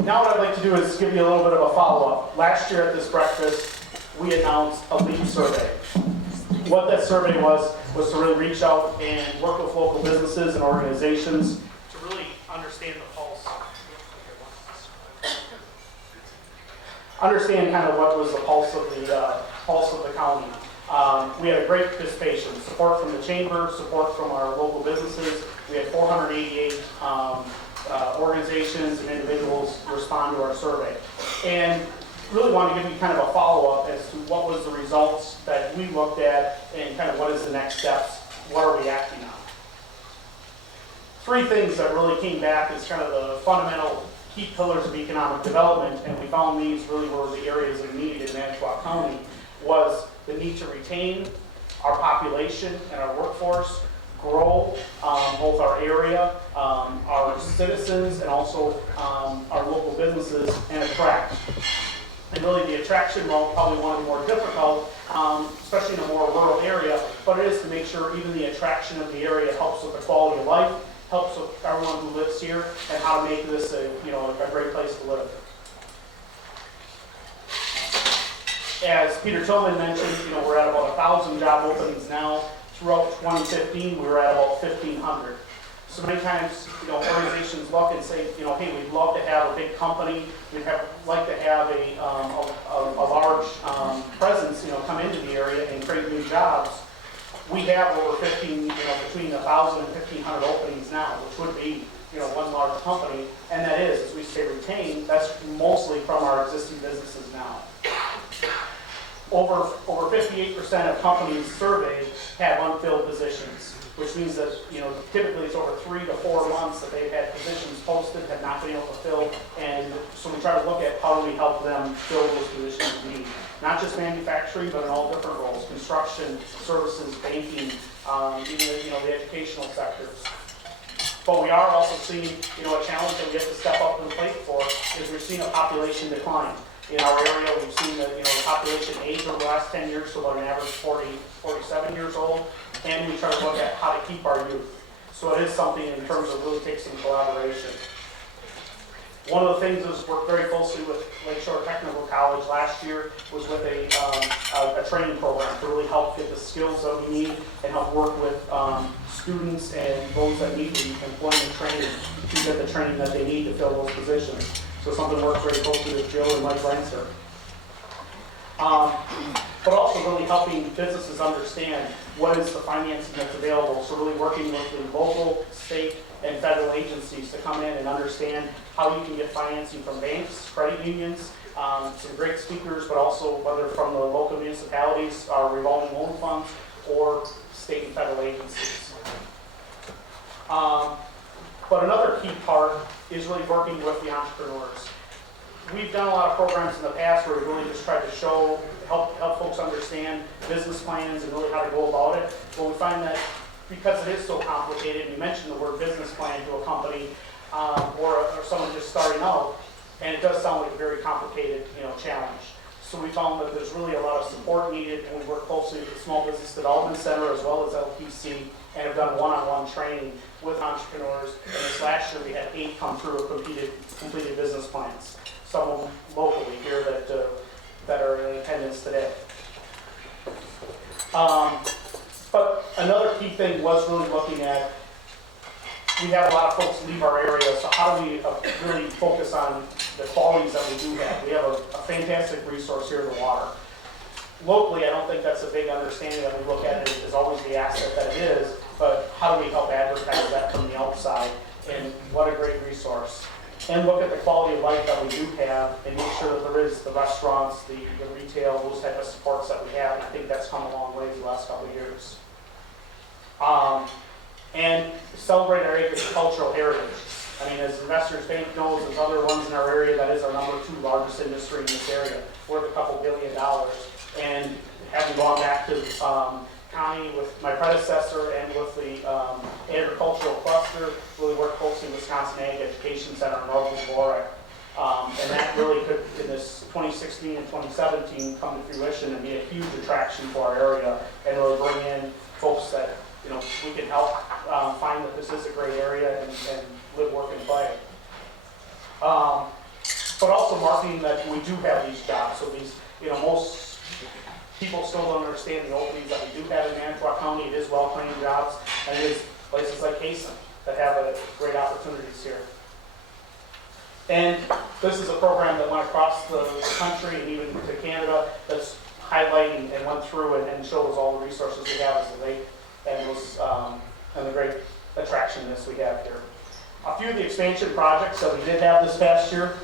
Now what I'd like to do is give you a little bit of a follow-up. Last year at this breakfast, we announced a LEAP survey. What that survey was to really reach out and work with local businesses and organizations to really understand the pulse. Understand kind of what was the pulse of the county. We had a great participation, support from the chamber, support from our local businesses. We had 488 organizations and individuals respond to our survey. And really want to give you kind of a follow-up as to what was the results that we looked at and kind of what is the next steps, what are we acting on. Three things that really came back as kind of the fundamental key pillars of economic development, and we found these really were the areas of need in Manitowoc County, was the need to retain our population and our workforce, grow both our area, our citizens, and also our local businesses, and attract. And really the attraction role, probably one of the more difficult, especially in a more rural area, but it is to make sure even the attraction of the area helps with the quality of life, helps with everyone who lives here, and how to make this a great place to live. As Peter Tillman mentioned, we're at about 1,000 job openings now. Throughout 2015, we were at about 1,500. So many times, organizations look and say, hey, we'd love to have a big company. We'd like to have a large presence, come into the area and create new jobs. We have over 15, between 1,000 and 1,500 openings now, which would be, one large company. And that is, as we say, retained. That's mostly from our existing businesses now. Over 58% of companies surveyed have unfilled positions, which means that typically it's over 3 to 4 months that they've had positions posted, have not been able to fill, and so we try to look at how do we help them fill those positions we need. Not just manufacturing, but in all different roles: construction, services, banking, even the educational sectors. But we are also seeing a challenge that we have to step up to the plate for is we're seeing a population decline. In our area, we've seen the population age over the last 10 years to about an average 47 years old, and we try to look at how to keep our youth. So it is something in terms of really take some collaboration. One of the things is worked very closely with Lakeshore Technical College last year was with a training program to really help get the skills that we need and help work with students and those that need the employment training to get the training that they need to fill those positions. So something works very closely with Jill and Mike Lancer. But also really helping businesses understand what is the financing that's available. So really working with the local, state, and federal agencies to come in and understand how you can get financing from banks, credit unions, some great speakers, but also whether from the local municipalities, our revolving loan funds, or state and federal agencies. But another key part is really working with the entrepreneurs. We've done a lot of programs in the past where we really just tried to help folks understand business plans and really how to go about it. But we find that because it is so complicated, you mentioned the word business plan to a company or someone just starting out, and it does sound like a very complicated challenge. So we found that there's really a lot of support needed, and we work closely with the Small Business Development Center as well as LPC, and have done one-on-one training with entrepreneurs. And this last year we had 8 come through with completed business plans. Some of them locally here that are in attendance today. But another key thing was really looking at, we have a lot of folks leave our area, so how do we really focus on the qualities that we do have? We have a fantastic resource here in the water. Locally, I don't think that's a big understanding that we look at it as always the asset that it is, but how do we help advertise that from the outside? And what a great resource. And look at the quality of life that we do have and make sure that there is the restaurants, the retail, those type of supports that we have. And I think that's come a long way the last couple of years. And celebrate our agricultural heritage. I mean, as Investors Bank knows, there's other ones in our area that is our #2 largest industry in this area, worth a couple $2 billion. And having gone back to county with my predecessor and with the agricultural cluster, really worked closely with Wisconsin Ag Education Center in Northern Warwick. And that really could, in this 2016 and 2017, come to fruition and be a huge attraction for our area and really bring in folks that we can help find that this is a great area and live, work, and play. but also marketing that we do have these jobs. So these, most people still don't understand the openings that we do have in Manitowoc County. It is well-paying jobs, and it is places like Cason that have great opportunities here. And this is a program that went across the country and even to Canada that's highlighting and went through and shows all the resources we have as a lake and the great attractionness we have here. A few of the expansion projects that we did have this past year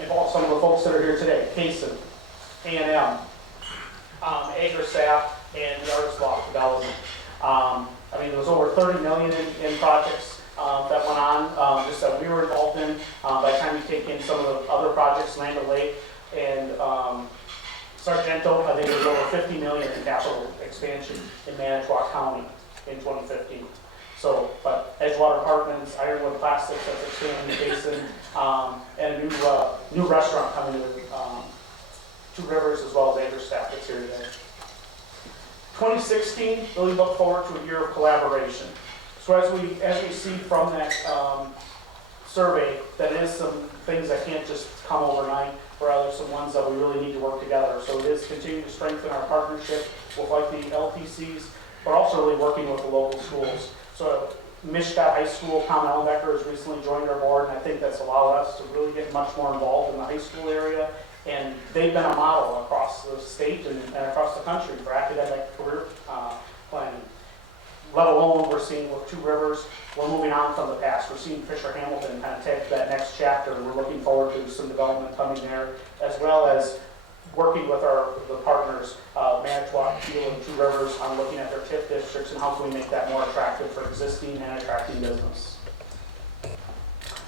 involve some of the folks that are here today: Cason, A&M, AgriSapp, and the Artist Loft Development. There was over 30 million in projects that went on, just that we were involved in. By the time you take in some of the other projects, Land O'Lake and Sargento, I think there was over 50 million in capital expansion in Manitowoc County in 2015. So, but Edgewater Apartments, Ironwood Plastics that's expanding the basin, and a new restaurant coming to Two Rivers, as well as AgriSapp that's here today. 2016, really look forward to a year of collaboration. So as we see from that survey, that is some things that can't just come overnight, or rather some ones that we really need to work together. So it is continuing to strengthen our partnership with like the LTCs, but also really working with the local schools. So Mishcot High School, Tom Ellenbecker has recently joined our board, and I think that's allowed us to really get much more involved in the high school area. And they've been a model across the state and across the country for academic career planning. Let alone we're seeing with Two Rivers, we're moving on from the past. We're seeing Fisher Hamilton kind of take that next chapter, and we're looking forward to some development coming there, as well as working with the partners, Manitowoc, Peel, and Two Rivers, on looking at their TIF districts and how can we make that more attractive for existing and attracting business.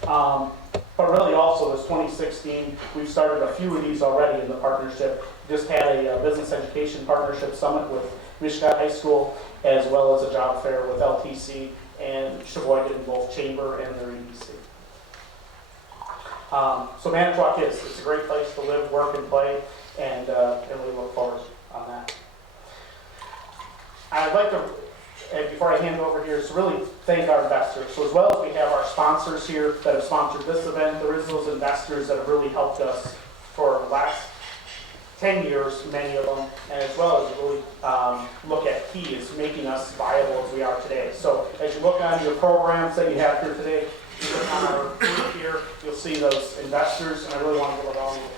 But really also this 2016, we've started a few of these already in the partnership. Just had a business education partnership summit with Mishcot High School, as well as a job fair with LTC and Sheboygan, both Chamber and their EDC. So Manitowoc it's a great place to live, work, and play, and we look forward on that. I'd like to, and before I hand it over here, is to really thank our investors. So as well as we have our sponsors here that have sponsored this event, there is those investors that have really helped us for the last 10 years, many of them, and as well as really look at key is making us viable as we are today. So as you look on your programs that you have here today, you look on our group here, you'll see those investors, and I really want to give a round of